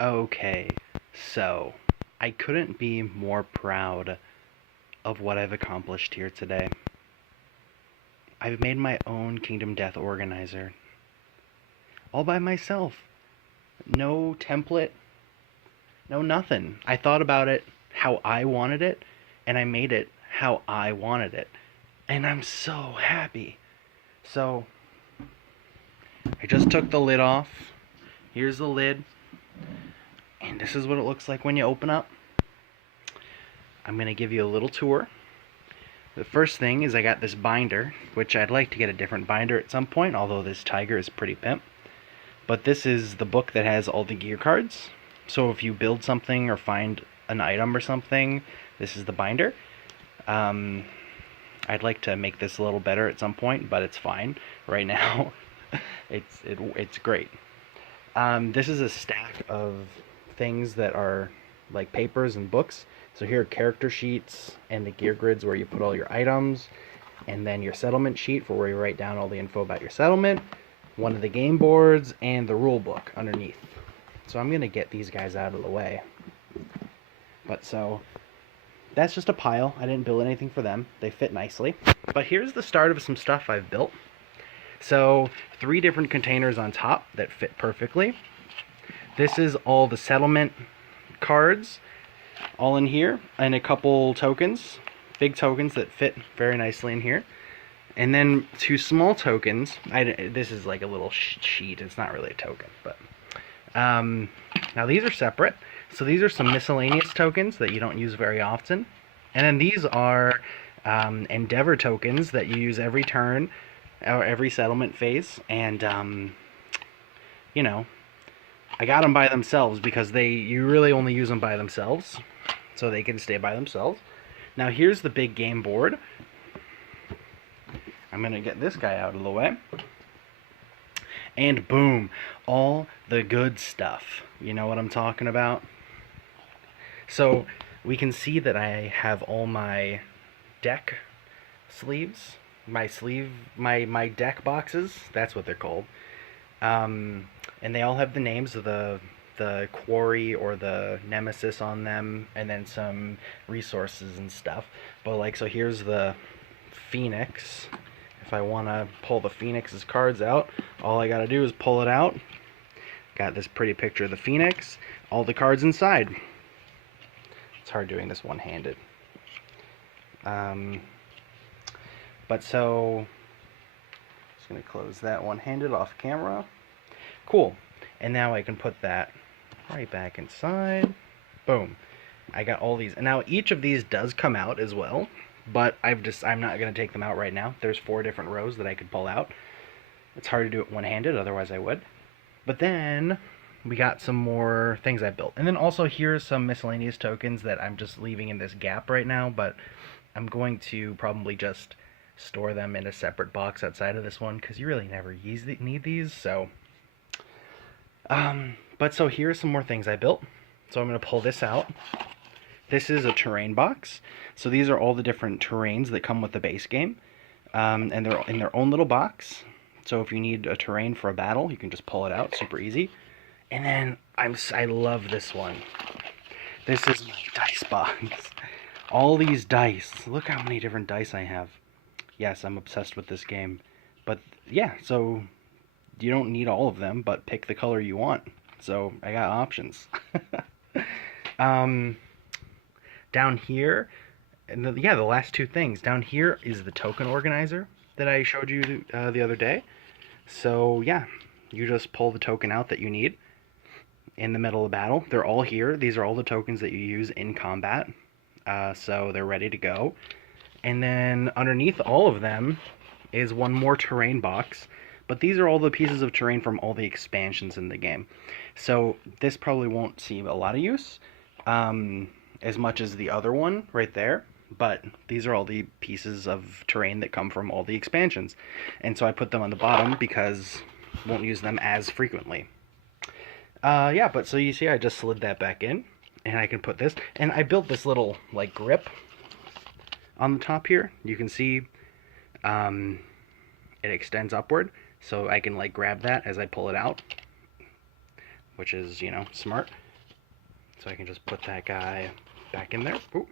Okay, so I couldn't be more proud of what I've accomplished here today. I've made my own Kingdom Death organizer, all by myself. No template, no nothing. I thought about it how I wanted it, and I made it how I wanted it. And I'm so happy. So, I just took the lid off. Here's the lid. And this is what it looks like when you open up. I'm going to give you a little tour. The first thing is I got this binder, which I'd like to get a different binder at some point, although this tiger is pretty pimp. But this is the book that has all the gear cards. So if you build something or find an item or something, this is the binder. I'd like to make this a little better at some point, but it's fine right now. It's great. This is a stack of things that are like papers and books. So here are character sheets and the gear grids where you put all your items, and then your settlement sheet for where you write down all the info about your settlement, one of the game boards, and the rule book underneath. So I'm gonna get these guys out of the way. But so that's just a pile. I didn't build anything for them. They fit nicely. But here's the start of some stuff I've built. So 3 different containers on top that fit perfectly. This is all the settlement cards all in here, and a couple tokens, big tokens that fit very nicely in here. And then 2 small tokens. This is like a little sheet. It's not really a token, but now these are separate. So these are some miscellaneous tokens that you don't use very often. And then these are endeavor tokens that you use every turn or every settlement phase. And you know, I got them by themselves because you really only use them by themselves, so they can stay by themselves. Now here's the big game board. I'm gonna get this guy out of the way. And boom, all the good stuff. You know what I'm talking about? So we can see that I have all my deck sleeves, my deck boxes. That's what they're called. And they all have the names of the quarry or the nemesis on them, and then some resources and stuff. But like, so here's the Phoenix. If I want to pull the Phoenix's cards out, all I gotta do is pull it out. Got this pretty picture of the Phoenix, all the cards inside. It's hard doing this one-handed. But so, just gonna close that one-handed off camera. Cool. And now I can put that right back inside. Boom. I got all these. And now each of these does come out as well, but I'm not going to take them out right now. There's 4 different rows that I could pull out. It's hard to do it one-handed, otherwise I would. But then we got some more things I built. And then also here's some miscellaneous tokens that I'm just leaving in this gap right now, but I'm going to probably just store them in a separate box outside of this one because you really never need these, so but so here's some more things I built. So I'm going to pull this out. This is a terrain box. So these are all the different terrains that come with the base game. And they're in their own little box. So if you need a terrain for a battle, you can just pull it out. Super easy. And then I love this one. This is my dice box. All these dice. Look how many different dice I have. Yes, I'm obsessed with this game. But yeah, so you don't need all of them, but pick the color you want. So I got options. Down here, and the last 2 things. Down here is the token organizer that I showed you the other day. So yeah, you just pull the token out that you need in the middle of battle. They're all here. These are all the tokens that you use in combat. So they're ready to go. And then underneath all of them is one more terrain box. But these are all the pieces of terrain from all the expansions in the game. So this probably won't see a lot of use, as much as the other one right there. But these are all the pieces of terrain that come from all the expansions. And so I put them on the bottom because I won't use them as frequently. Yeah, but so you see I just slid that back in. And I can put this. And I built this little, like, grip on the top here. You can see it extends upward. So I can like grab that as I pull it out, which is, you know, smart. So I can just put that guy back in there. Ooh.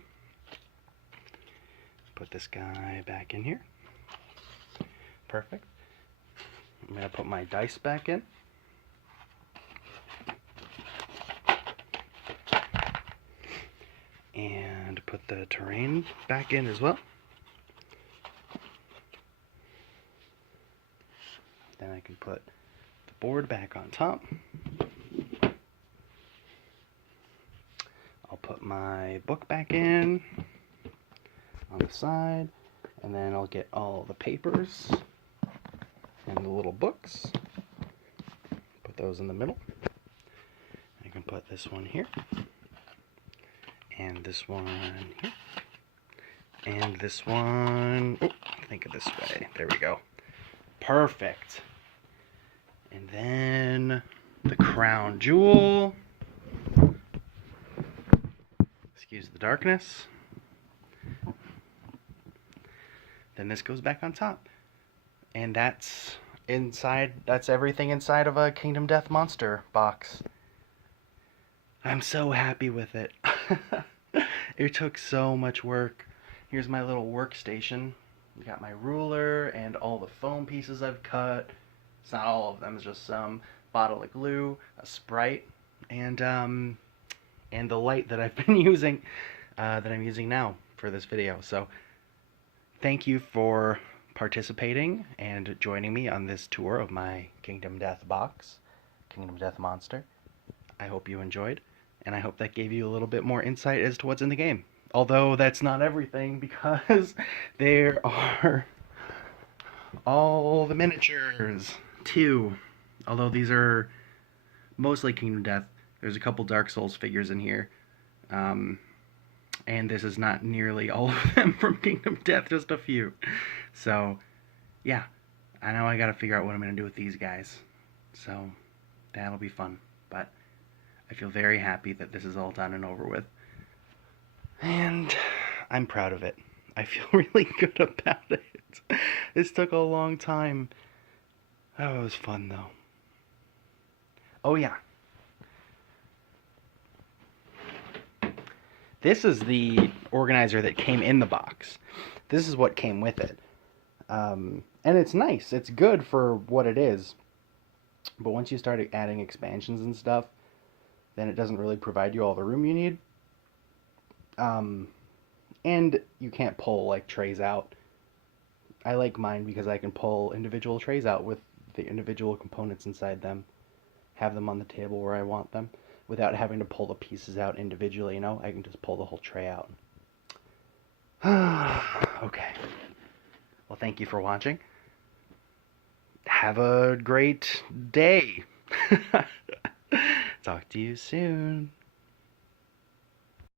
Put this guy back in here. Perfect. I'm going to put my dice back in. And put the terrain back in as well. Then I can put the board back on top. I'll put my book back in on the side, and then I'll get all the papers and the little books. Put those in the middle. I can put this one here, and this one here, and this one. Oh, think of this way. There we go. Perfect. And then the crown jewel. Excuse the darkness. Then this goes back on top. And that's inside, that's everything inside of a Kingdom Death Monster box. I'm so happy with it. It took so much work. Here's my little workstation. Got my ruler and all the foam pieces I've cut. It's not all of them, it's just some. Bottle of glue, a Sprite, and the light that I've been using, that I'm using now for this video. So thank you for participating and joining me on this tour of my Kingdom Death box, Kingdom Death Monster. I hope you enjoyed, and I hope that gave you a little bit more insight as to what's in the game. Although that's not everything, because there are all the miniatures too. Although these are mostly Kingdom Death. There's a couple Dark Souls figures in here. And this is not nearly all of them from Kingdom Death, just a few. So, yeah. I know I gotta figure out what I'm gonna do with these guys. So, that'll be fun. But I feel very happy that this is all done and over with. And I'm proud of it. I feel really good about it. This took a long time. Oh, it was fun though. Oh yeah. This is the organizer that came in the box. This is what came with it. And it's nice. It's good for what it is. But once you start adding expansions and stuff, then it doesn't really provide you all the room you need. And you can't pull like trays out. I like mine because I can pull individual trays out with the individual components inside them. Have them on the table where I want them, without having to pull the pieces out individually, you know? I can just pull the whole tray out. Okay. Well, thank you for watching. Have a great day. Talk to you soon.